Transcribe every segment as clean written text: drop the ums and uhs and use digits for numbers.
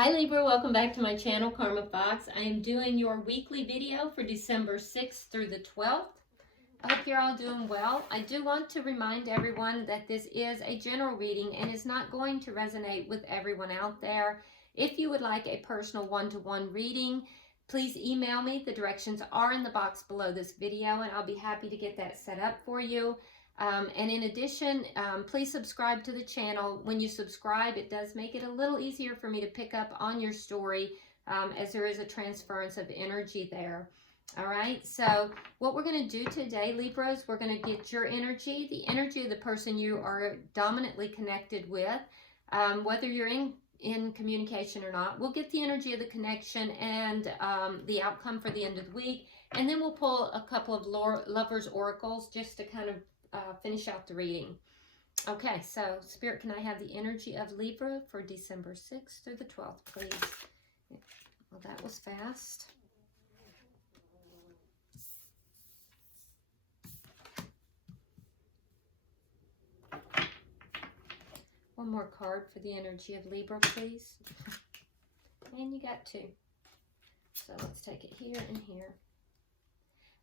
Hi Libra, welcome back to my channel, Karma Fox. I am doing your weekly video for December 6th through the 12th. I hope you're all doing well. I do want to remind everyone that this is a general reading and is not going to resonate with everyone out there. If you would like a personal one-to-one reading, please email me. The directions are in the box below this video and I'll be happy to get that set up for you. And in addition, please subscribe to the channel. When you subscribe, it does make it a little easier for me to pick up on your story as there is a transference of energy there. All right, so what we're going to do today, Libras, we're going to get your energy, the energy of the person you are dominantly connected with, whether you're in communication or not. We'll get the energy of the connection and the outcome for the end of the week, and then we'll pull a couple of lovers' oracles just to kind of finish out the reading. Okay, so Spirit, can I have the energy of Libra for December 6th through the 12th, please? Well, that was fast. One more card for the energy of Libra, please. And you got two. So let's take it here and here.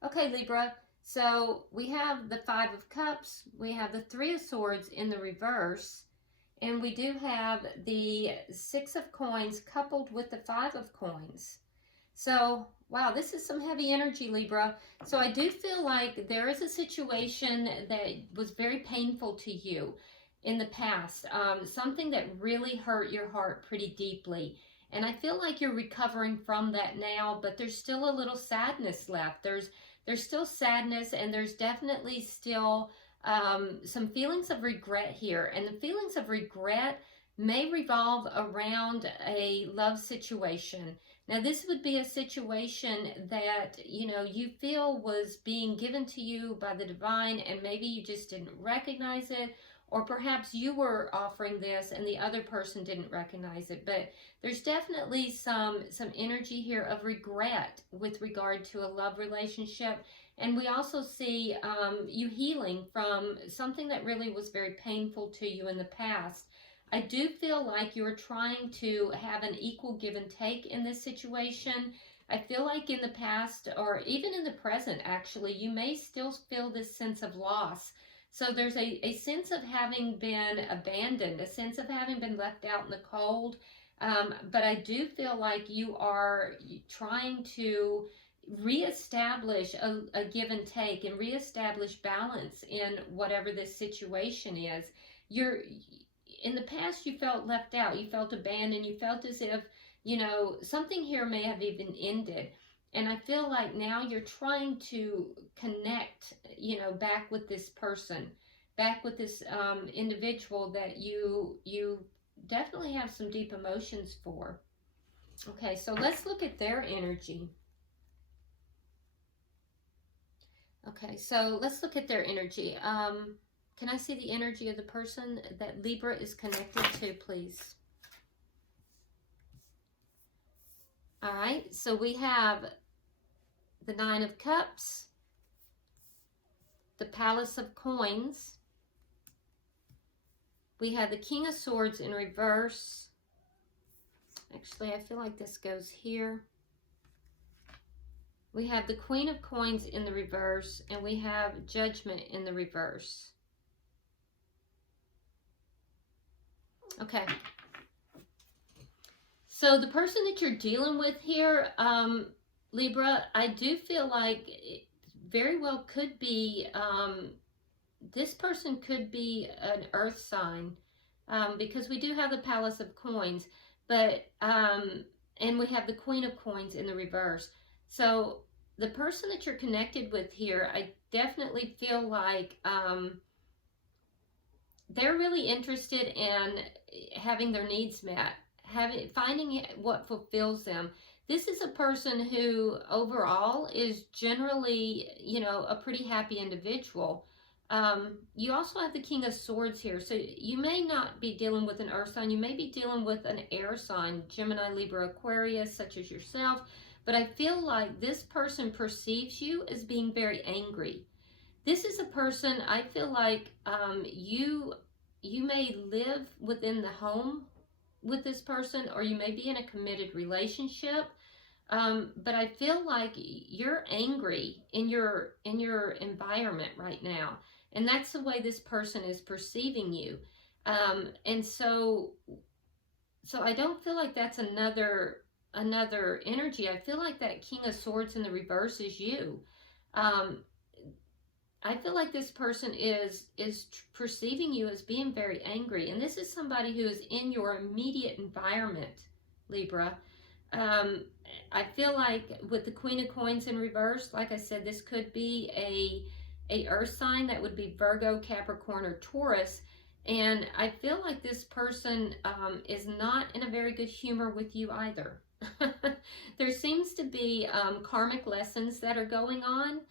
Okay, Libra. So we have the Five of Cups, we have the Three of Swords in the reverse, and we do have the Six of Coins coupled with the Five of Coins. So, wow, this is some heavy energy, Libra. So I do feel like there is a situation that was very painful to you in the past, something that really hurt your heart pretty deeply. And I feel like you're recovering from that now, but there's still a little sadness left. There's still sadness, and there's definitely still some feelings of regret here. And the feelings of regret may revolve around a love situation. Now, this would be a situation that, you feel was being given to you by the divine, and maybe you just didn't recognize it, or perhaps you were offering this and the other person didn't recognize it. But there's definitely some energy here of regret with regard to a love relationship. And we also see you healing from something that really was very painful to you in the past. I do feel like you're trying to have an equal give and take in this situation. I feel like in the past, or even in the present actually, you may still feel this sense of loss. So there's a sense of having been abandoned, a sense of having been left out in the cold. But I do feel like you are trying to reestablish a give and take and reestablish balance in whatever this situation is. In the past, you felt left out, you felt abandoned, you felt as if, something here may have even ended. And I feel like now you're trying to connect, back with this person, back with this individual that you definitely have some deep emotions for. Okay, so let's look at their energy. Okay, so let's look at their energy. Can I see the energy of the person that Libra is connected to, please? All right, so we have the Nine of Cups, the Palace of Coins. We have the King of Swords in reverse. Actually, I feel like this goes here. We have the Queen of Coins in the reverse, and we have Judgment in the reverse. Okay. So the person that you're dealing with here, Libra, I do feel like it very well could be, this person could be an earth sign, because we do have the Palace of Coins, but, and we have the Queen of Coins in the reverse. So the person that you're connected with here, I definitely feel like they're really interested in having their needs met, finding what fulfills them. This is a person who overall is generally, a pretty happy individual. You also have the King of Swords here. So you may not be dealing with an earth sign. You may be dealing with an air sign, Gemini, Libra, Aquarius, such as yourself. But I feel like this person perceives you as being very angry. This is a person, I feel like you may live within the home with this person, or you may be in a committed relationship. But I feel like you're angry in your environment right now, and that's the way this person is perceiving you. And so I don't feel like that's another energy. I feel like that King of Swords in the reverse is you. I feel like this person is perceiving you as being very angry, and this is somebody who is in your immediate environment, Libra. I feel like with the Queen of Coins in reverse, like I said, this could be a earth sign. That would be Virgo, Capricorn, or Taurus. And I feel like this person is not in a very good humor with you either. There seems to be karmic lessons that are going on.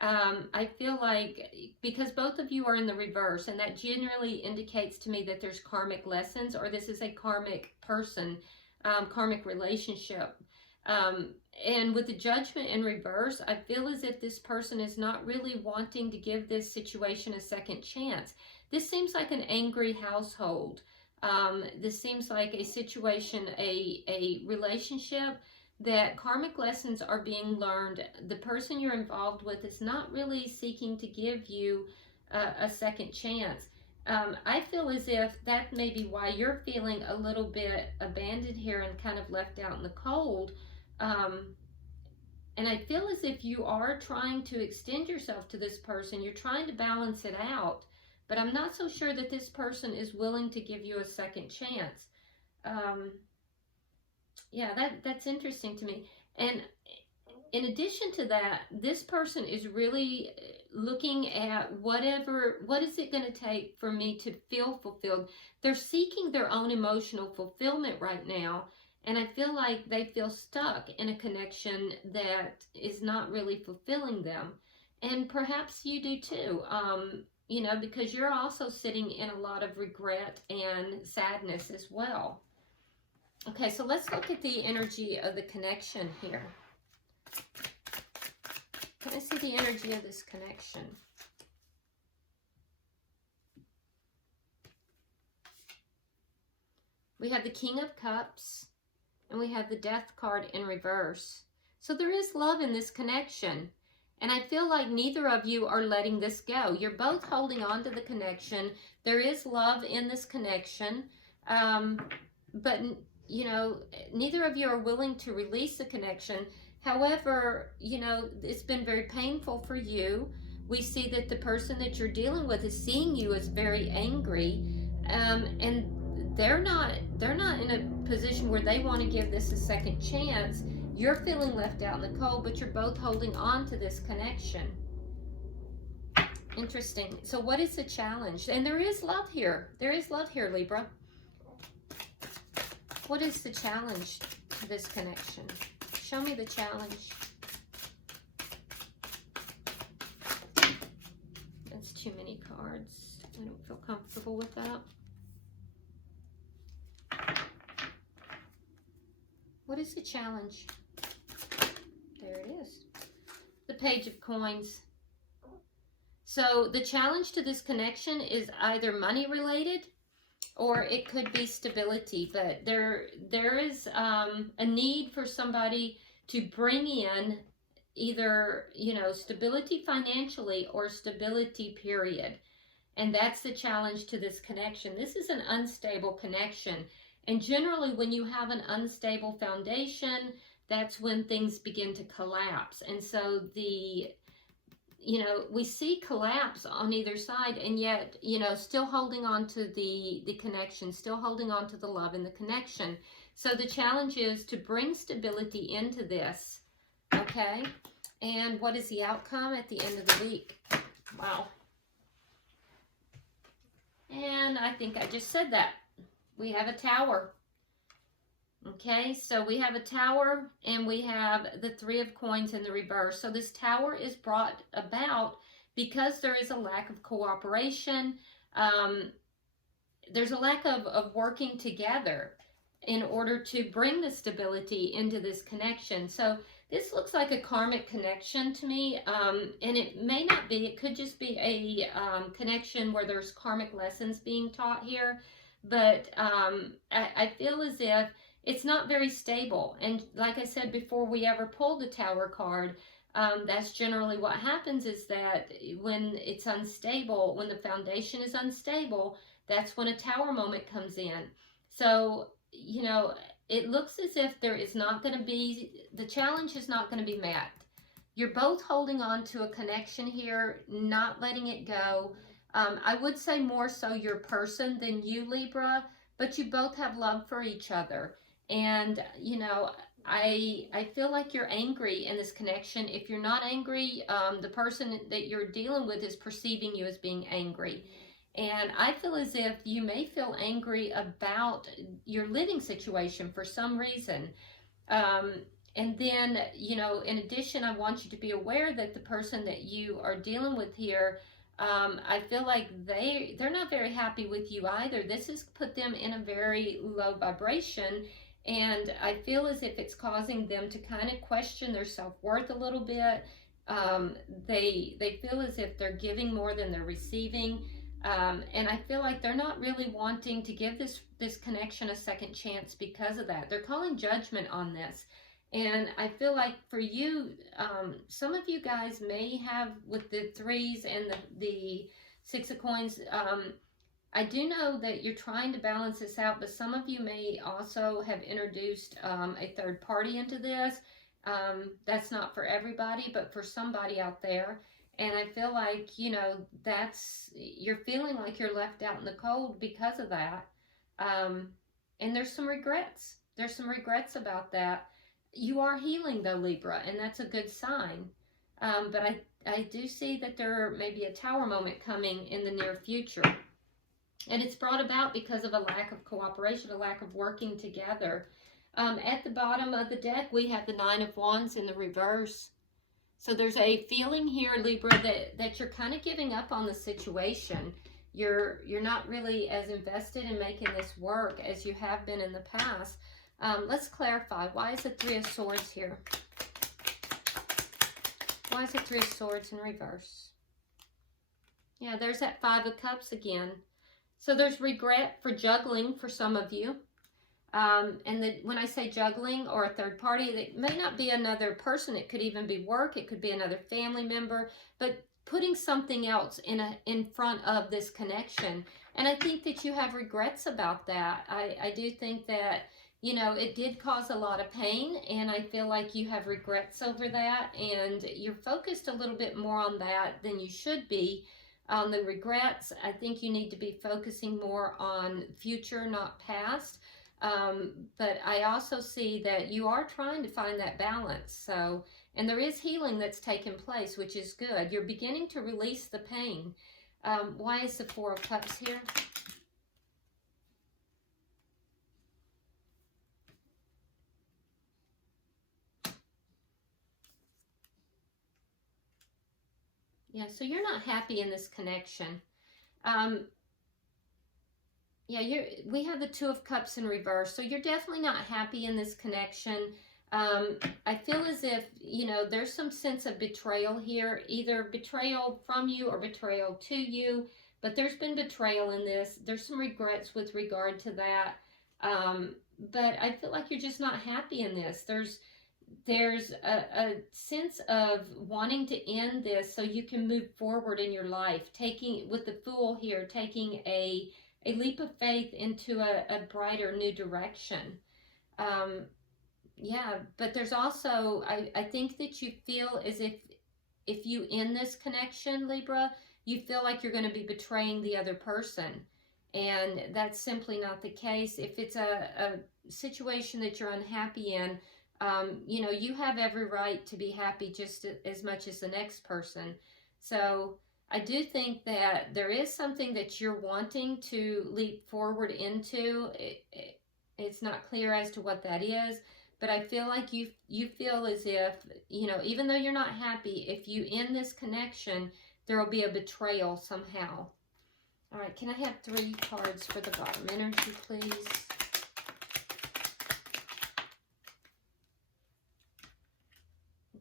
I feel like because both of you are in the reverse, and that generally indicates to me that there's karmic lessons, or this is a karmic person, karmic relationship. And with the Judgment in reverse, I feel as if this person is not really wanting to give this situation a second chance. This seems like an angry household. This seems like a situation, a relationship that karmic lessons are being learned. The person you're involved with is not really seeking to give you a second chance. I feel as if that may be why you're feeling a little bit abandoned here and kind of left out in the cold. And I feel as if you are trying to extend yourself to this person. You're trying to balance it out, but I'm not so sure that this person is willing to give you a second chance. Yeah, that's interesting to me. And in addition to that, this person is really looking at what is it going to take for me to feel fulfilled. They're seeking their own emotional fulfillment right now. And I feel like they feel stuck in a connection that is not really fulfilling them. And perhaps you do too, you know, because you're also sitting in a lot of regret and sadness as well. Okay, so let's look at the energy of the connection here. Can I see the energy of this connection? We have the King of Cups, and we have the Death card in reverse. So there is love in this connection. And I feel like neither of you are letting this go. You're both holding on to the connection. There is love in this connection. But, you know, neither of you are willing to release the connection. However, you know, it's been very painful for you. We see that the person that you're dealing with is seeing you as very angry. And they're not in a position where they want to give this a second chance. You're feeling left out in the cold, but you're both holding on to this connection. Interesting. So what is the challenge? And there is love here. There is love here, Libra. What is the challenge to this connection? Show me the challenge. That's too many cards. I don't feel comfortable with that. What is the challenge? There it is. The Page of Coins. So the challenge to this connection is either money related, or it could be stability. But there is a need for somebody to bring in either, you know, stability financially or stability, period. And that's the challenge to this connection. This is an unstable connection. And generally, when you have an unstable foundation, that's when things begin to collapse. And so you know, we see collapse on either side, and yet, you know, still holding on to the connection, still holding on to the love in the connection. So the challenge is to bring stability into this, okay? And what is the outcome at the end of the week? Wow. And I think I just said that. We have a Tower. Okay, so we have a Tower, and we have the Three of Coins in the reverse. So this Tower is brought about because there is a lack of cooperation. There's a lack of working together in order to bring the stability into this connection. So this looks like a karmic connection to me, and it may not be. It could just be a connection where there's karmic lessons being taught here. but I feel as if it's not very stable. And like I said before we ever pulled the Tower card, that's generally what happens, is that when it's unstable, when the foundation is unstable, that's when a Tower moment comes in. So, you know, it looks as if there is not going to be, the challenge is not going to be met. You're both holding on to a connection here, not letting it go. I would say more so your person than you, Libra, but you both have love for each other. And, you know, I feel like you're angry in this connection. If you're not angry, the person that you're dealing with is perceiving you as being angry. And I feel as if you may feel angry about your living situation for some reason. And then, you know, in addition, I want you to be aware that the person that you are dealing with here, I feel like they're not very happy with you either. This has put them in a very low vibration, and I feel as if it's causing them to kind of question their self-worth a little bit. They feel as if they're giving more than they're receiving. And I feel like they're not really wanting to give this connection a second chance because of that. They're calling judgment on this. And I feel like for you, some of you guys may have, with the threes and the six of coins, I do know that you're trying to balance this out, but some of you may also have introduced a third party into this. That's not for everybody, but for somebody out there. And I feel like, you know, you're feeling like you're left out in the cold because of that. And there's some regrets. There's some regrets about that. You are healing though, Libra, and that's a good sign. But I do see that there may be a Tower moment coming in the near future. And it's brought about because of a lack of cooperation, a lack of working together. At the bottom of the deck, we have the Nine of Wands in the reverse. So there's a feeling here, Libra, that you're kind of giving up on the situation. You're not really as invested in making this work as you have been in the past. Let's clarify. Why is the Three of Swords here? Why is the Three of Swords in reverse? Yeah, there's that Five of Cups again. So there's regret for juggling for some of you. And when I say juggling or a third party, it may not be another person. It could even be work. It could be another family member. But putting something else in front of this connection. And I think that you have regrets about that. I do think that, you know, it did cause a lot of pain, and I feel like you have regrets over that, and you're focused a little bit more on that than you should be. On the regrets, I think you need to be focusing more on future, not past. But I also see that you are trying to find that balance. So, and there is healing that's taken place, which is good. You're beginning to release the pain. Why is the Four of Cups here? Yeah, so you're not happy in this connection. Yeah, we have the Two of Cups in reverse, so you're definitely not happy in this connection. I feel as if, you know, there's some sense of betrayal here, either betrayal from you or betrayal to you, but there's been betrayal in this. There's some regrets with regard to that, but I feel like you're just not happy in this. There's a sense of wanting to end this so you can move forward in your life, with the Fool here, taking a leap of faith into a brighter new direction. Yeah, but there's also, I think that you feel as if you end this connection, Libra, you feel like you're going to be betraying the other person. And that's simply not the case. If it's a situation that you're unhappy in, you know, you have every right to be happy just as much as the next person. So I do think that there is something that you're wanting to leap forward into. It's not clear as to what that is, but I feel like you feel as if, you know, even though you're not happy, if you end this connection, there will be a betrayal somehow. All right, can I have 3 cards for the bottom energy, please?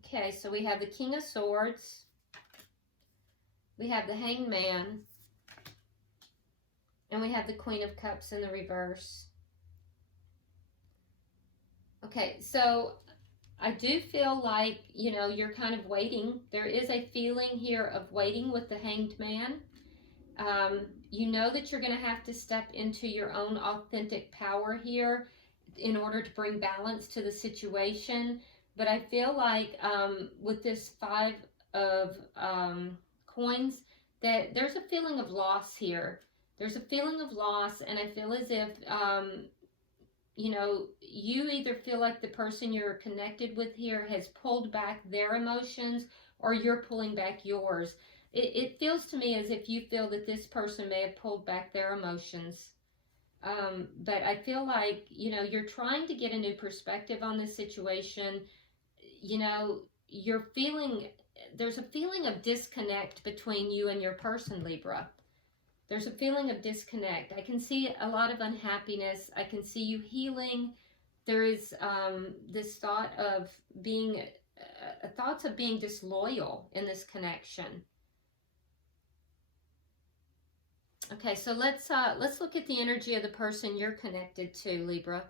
Okay, so we have the King of Swords. We have the Hanged Man. And we have the Queen of Cups in the reverse. Okay, so I do feel like, you know, you're kind of waiting. There is a feeling here of waiting with the Hanged Man. You know that you're going to have to step into your own authentic power here in order to bring balance to the situation. But I feel like with this 5 of coins, that there's a feeling of loss here. There's a feeling of loss, and I feel as if, you know, you either feel like the person you're connected with here has pulled back their emotions, or you're pulling back yours. It feels to me as if you feel that this person may have pulled back their emotions. But I feel like, you know, you're trying to get a new perspective on this situation. You know, you're feeling, there's a feeling of disconnect between you and your person, Libra. There's a feeling of disconnect. I can see a lot of unhappiness. I can see you healing. There is this thought of being, thoughts of being disloyal in this connection. Okay, so let's look at the energy of the person you're connected to, Libra.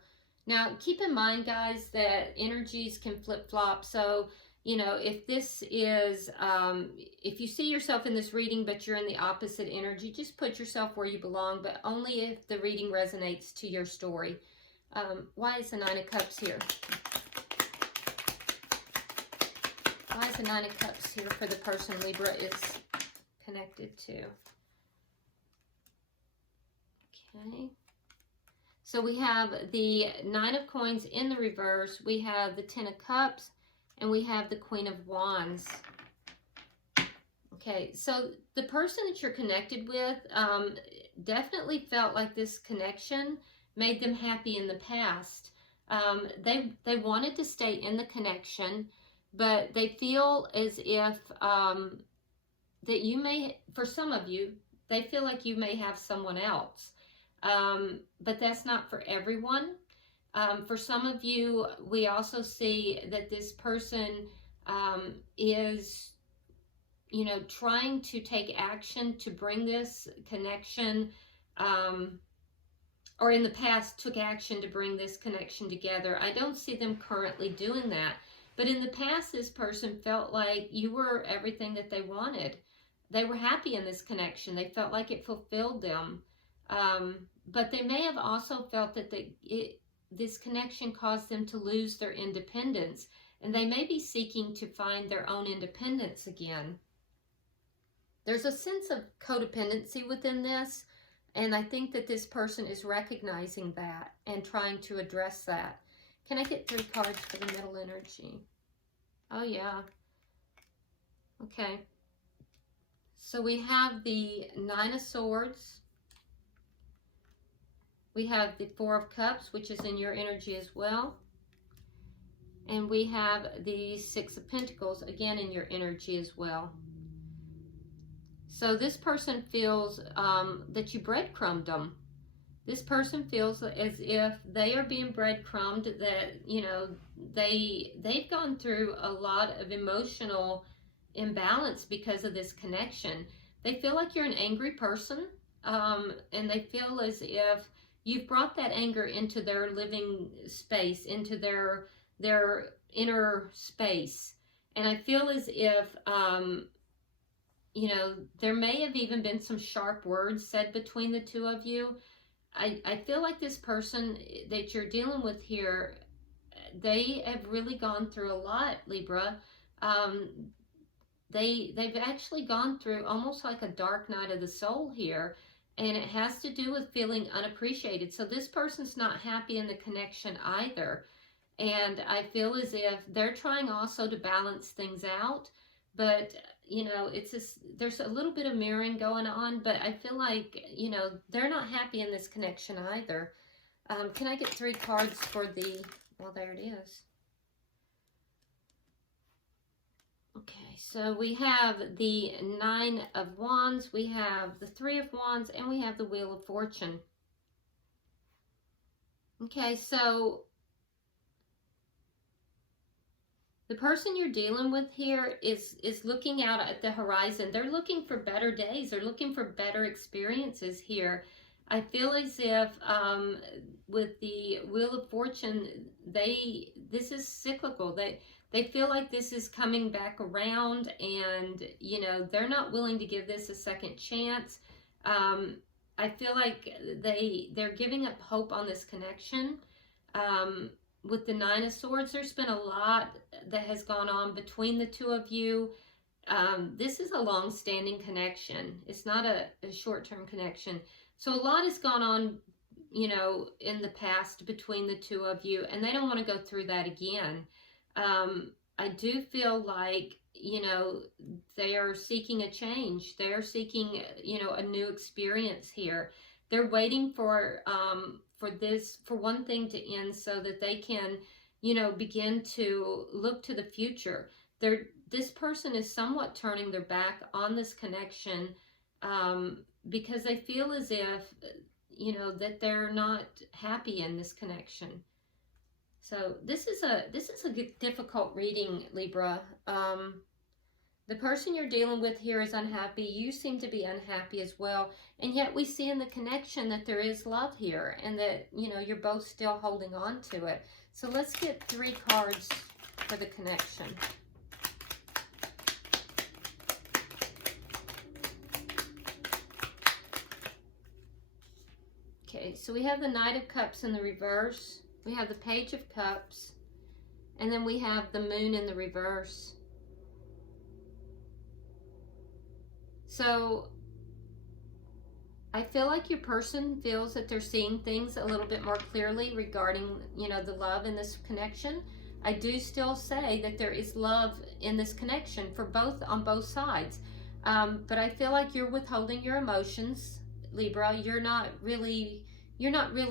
Now, keep in mind, guys, that energies can flip-flop. So, you know, if this is, if you see yourself in this reading, but you're in the opposite energy, just put yourself where you belong, but only if the reading resonates to your story. Why is the 9 of Cups here? Why is the 9 of Cups here for the person Libra is connected to? Okay. So we have the 9 of Coins in the reverse. We have the 10 of Cups. And we have the Queen of Wands. Okay, so the person that you're connected with definitely felt like this connection made them happy in the past. They wanted to stay in the connection, but they feel as if that you may, for some of you, they feel like you may have someone else. But that's not for everyone. For some of you, we also see that this person is, you know, trying to take action to bring this connection, or in the past took action to bring this connection together. I don't see them currently doing that. But in the past, this person felt like you were everything that they wanted. They were happy in this connection. They felt like it fulfilled them. But they may have also felt that this connection caused them to lose their independence, and they may be seeking to find their own independence again. There's a sense of codependency within this, and I think that this person is recognizing that and trying to address that. Can I get 3 cards for the middle energy? Oh, yeah. Okay. So we have the 9 of Swords. We have the 4 of Cups, which is in your energy as well. And we have the 6 of Pentacles, again in your energy as well. So this person feels that you breadcrumbed them. This person feels as if they are being breadcrumbed, that, you know, they've gone through a lot of emotional imbalance because of this connection. They feel like you're an angry person, and they feel as if you've brought that anger into their living space, into their inner space. And I feel as if, you know, there may have even been some sharp words said between the two of you. I feel like this person that you're dealing with here, they have really gone through a lot, Libra. They've actually gone through almost like a dark night of the soul here. And it has to do with feeling unappreciated. So this person's not happy in the connection either. And I feel as if they're trying also to balance things out. But, you know, it's just, there's a little bit of mirroring going on. But I feel like, you know, they're not happy in this connection either. Can I get 3 cards for the, well, there it is. Okay, so we have the 9 of Wands, we have the 3 of Wands, and we have the Wheel of Fortune. Okay, so the person you're dealing with here is looking out at the horizon. They're looking for better days. They're looking for better experiences here. I feel as if with the Wheel of Fortune, this is cyclical. They feel like this is coming back around, and you know, they're not willing to give this a second chance. I feel like they're giving up hope on this connection. With the Nine of Swords, there's been a lot that has gone on between the two of you. This is a long-standing connection. It's not a short-term connection. So a lot has gone on, you know, in the past between the two of you, and they don't want to go through that again. I do feel like, you know, they are seeking a change. They're seeking, you know, a new experience here. They're waiting for one thing to end so that they can, you know, begin to look to the future. This person is somewhat turning their back on this connection because they feel as if, you know, that they're not happy in this connection. So this is a difficult reading, Libra. The person you're dealing with here is unhappy. You seem to be unhappy as well. And yet we see in the connection that there is love here, and that, you know, you're both still holding on to it. So let's get 3 cards for the connection. Okay, so we have the Knight of Cups in the reverse. We have the Page of Cups. And then we have the Moon in the reverse. So I feel like your person feels that they're seeing things a little bit more clearly regarding, you know, the love in this connection. I do still say that there is love in this connection for on both sides. But I feel like you're withholding your emotions, Libra. You're not really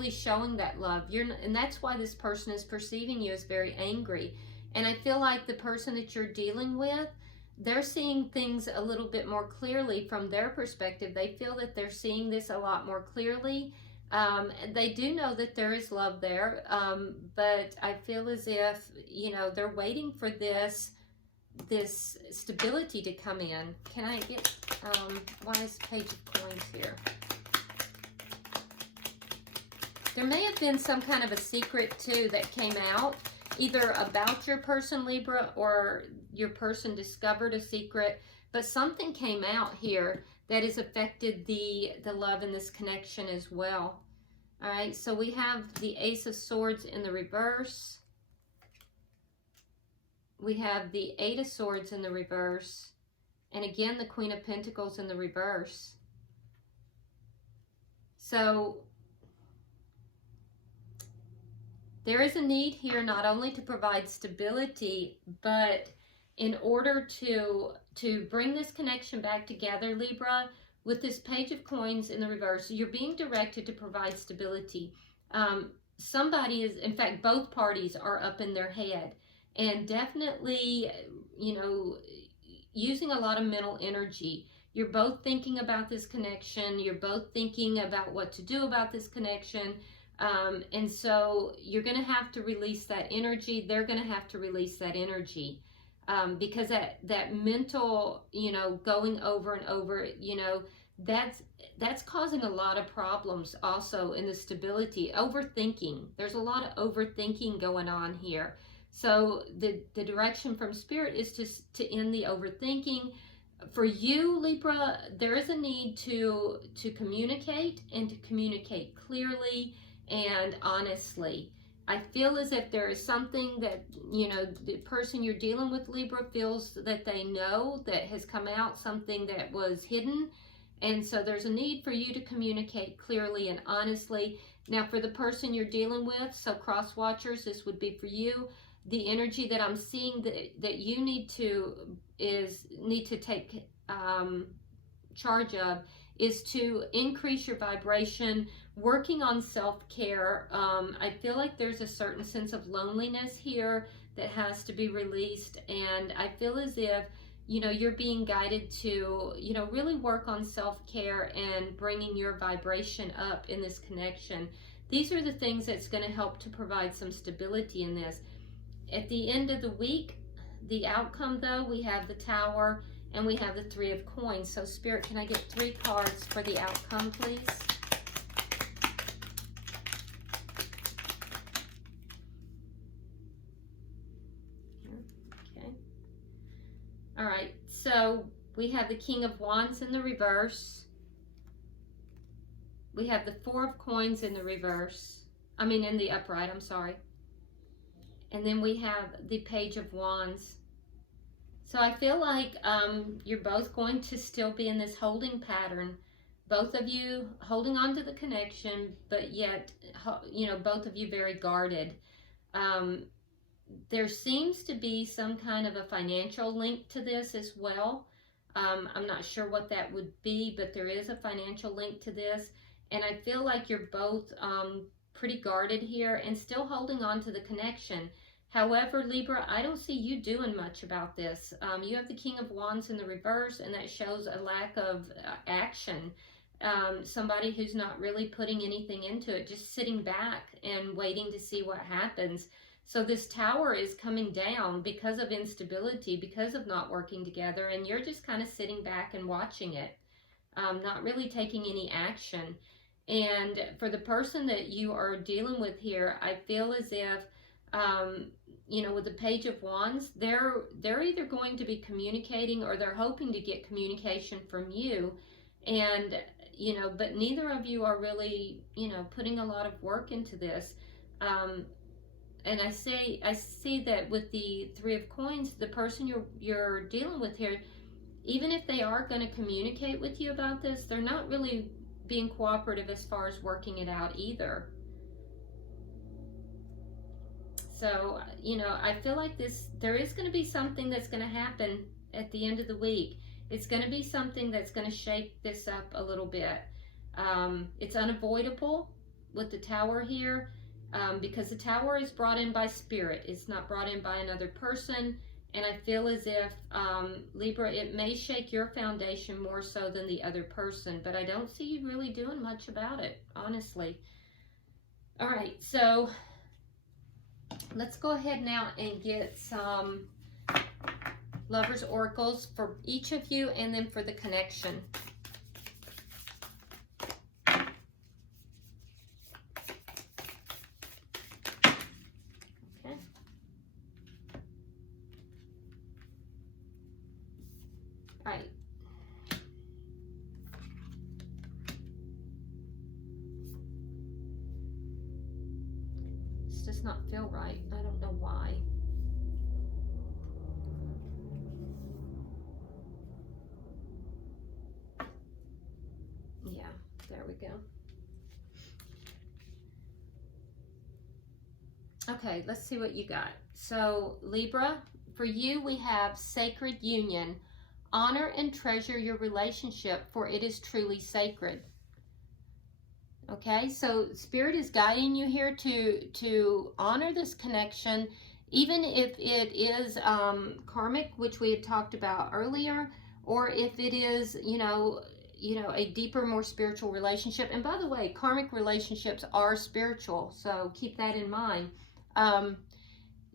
showing that love. And that's why this person is perceiving you as very angry. And I feel like the person that you're dealing with, they're seeing things a little bit more clearly from their perspective. They feel that they're seeing this a lot more clearly. They do know that there is love there, but I feel as if, you know, they're waiting for this stability to come in. Can I get Wise Page of Coins here? There may have been some kind of a secret too that came out, either about your person, Libra, or your person discovered a secret, but something came out here that has affected the love in this connection as well. All right, so we have the Ace of Swords in the reverse. We have the 8 of Swords in the reverse. And again, the Queen of Pentacles in the reverse. So there is a need here not only to provide stability, but in order to bring this connection back together, Libra, with this Page of Coins in the reverse, you're being directed to provide stability. Somebody is, in fact, both parties are up in their head, and definitely, you know, using a lot of mental energy. You're both thinking about this connection. You're both thinking about what to do about this connection. And so you're going to have to release that energy. They're going to have to release that energy. Because that mental, you know, going over and over, you know, that's causing a lot of problems also in the stability. Overthinking. There's a lot of overthinking going on here. So the direction from Spirit is to end the overthinking. For you, Libra, there is a need to communicate, and to communicate clearly and honestly. I feel as if there is something that, you know, the person you're dealing with, Libra, feels that they know that has come out, something that was hidden. And so there's a need for you to communicate clearly and honestly. Now, for the person you're dealing with, so cross watchers, this would be for you. The energy that I'm seeing that you need to take charge of is to increase your vibration, working on self-care. I feel like there's a certain sense of loneliness here that has to be released, and I feel as if, you know, you're being guided to, you know, really work on self-care and bringing your vibration up in this connection. These are the things that's going to help to provide some stability in this. At the end of the week, the outcome, though, we have the Tower and we have the 3 of Coins. So, Spirit, can I get 3 cards for the outcome, please? Okay. All right, so we have the King of Wands in the reverse. We have the Four of Coins in the reverse. I mean, in the upright, I'm sorry. And then we have the Page of Wands. So I feel like you're both going to still be in this holding pattern. Both of you holding on to the connection, but yet, you know, both of you very guarded. There seems to be some kind of a financial link to this as well. I'm not sure what that would be, but there is a financial link to this. And I feel like you're both pretty guarded here and still holding on to the connection. However, Libra, I don't see you doing much about this. You have the King of Wands in the reverse, and that shows a lack of action. Somebody who's not really putting anything into it, just sitting back and waiting to see what happens. So this Tower is coming down because of instability, because of not working together, and you're just kind of sitting back and watching it, not really taking any action. And for the person that you are dealing with here, I feel as if, you know, with the Page of Wands, they're either going to be communicating or they're hoping to get communication from you. And, you know, but neither of you are really, you know, putting a lot of work into this. And I see that with the Three of Coins, the person you're dealing with here, even if they are going to communicate with you about this, they're not really being cooperative as far as working it out either. So, you know, I feel like there is going to be something that's going to happen at the end of the week. It's going to be something that's going to shake this up a little bit. It's unavoidable with the Tower here, because the Tower is brought in by spirit. It's not brought in by another person. And I feel as if, Libra, it may shake your foundation more so than the other person, but I don't see you really doing much about it, honestly. All right, so let's go ahead now and get some Lovers Oracles for each of you and then for the connection. Okay. All right. This does not feel right. I don't know why. Yeah, there we go. Okay, let's see what you got. So, Libra, for you, we have Sacred Union. Honor and treasure your relationship, for it is truly sacred. Okay, so Spirit is guiding you here to honor this connection, even if it is karmic, which we had talked about earlier, or if it is, you know, a deeper, more spiritual relationship. And by the way, karmic relationships are spiritual, so keep that in mind.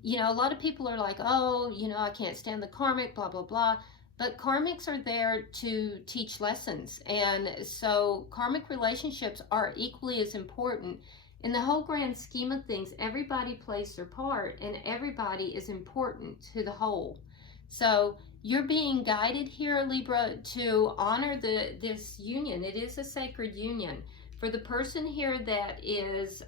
You know, a lot of people are like, oh, you know, I can't stand the karmic, blah, blah, blah. But karmics are there to teach lessons. And so karmic relationships are equally as important. In the whole grand scheme of things, everybody plays their part and everybody is important to the whole. So you're being guided here, Libra, to honor this union. It is a sacred union. For the person here that is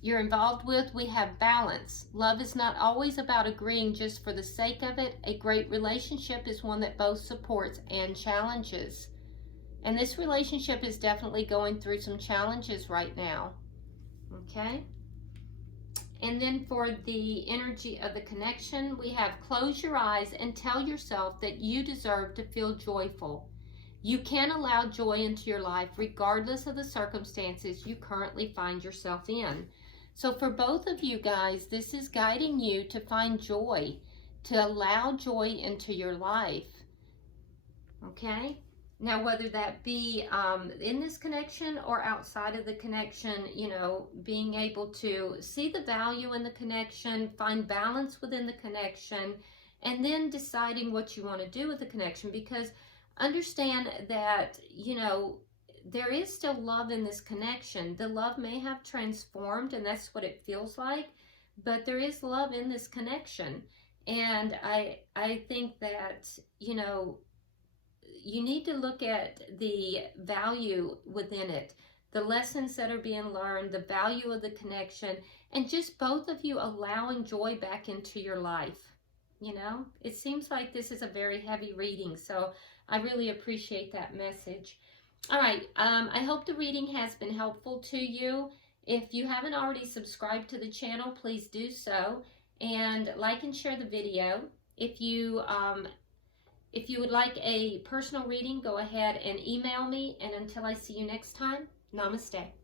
you're involved with, we have balance. Love is not always about agreeing just for the sake of it. A great relationship is one that both supports and challenges. And this relationship is definitely going through some challenges right now. Okay? And then for the energy of the connection, we have close your eyes and tell yourself that you deserve to feel joyful. You can allow joy into your life regardless of the circumstances you currently find yourself in. So for both of you guys, this is guiding you to find joy, to allow joy into your life. Okay? Now, whether that be in this connection or outside of the connection, you know, being able to see the value in the connection, find balance within the connection, and then deciding what you want to do with the connection. Because understand that, you know, there is still love in this connection. The love may have transformed, and that's what it feels like, but there is love in this connection. And I think that, you know, you need to look at the value within it, the lessons that are being learned, the value of the connection, and just both of you allowing joy back into your life. You know, it seems like this is a very heavy reading, so I really appreciate that message. All right, I hope the reading has been helpful to you. If you haven't already subscribed to the channel, please do so, and like and share the video. If you would like a personal reading, go ahead and email me. And until I see you next time, namaste.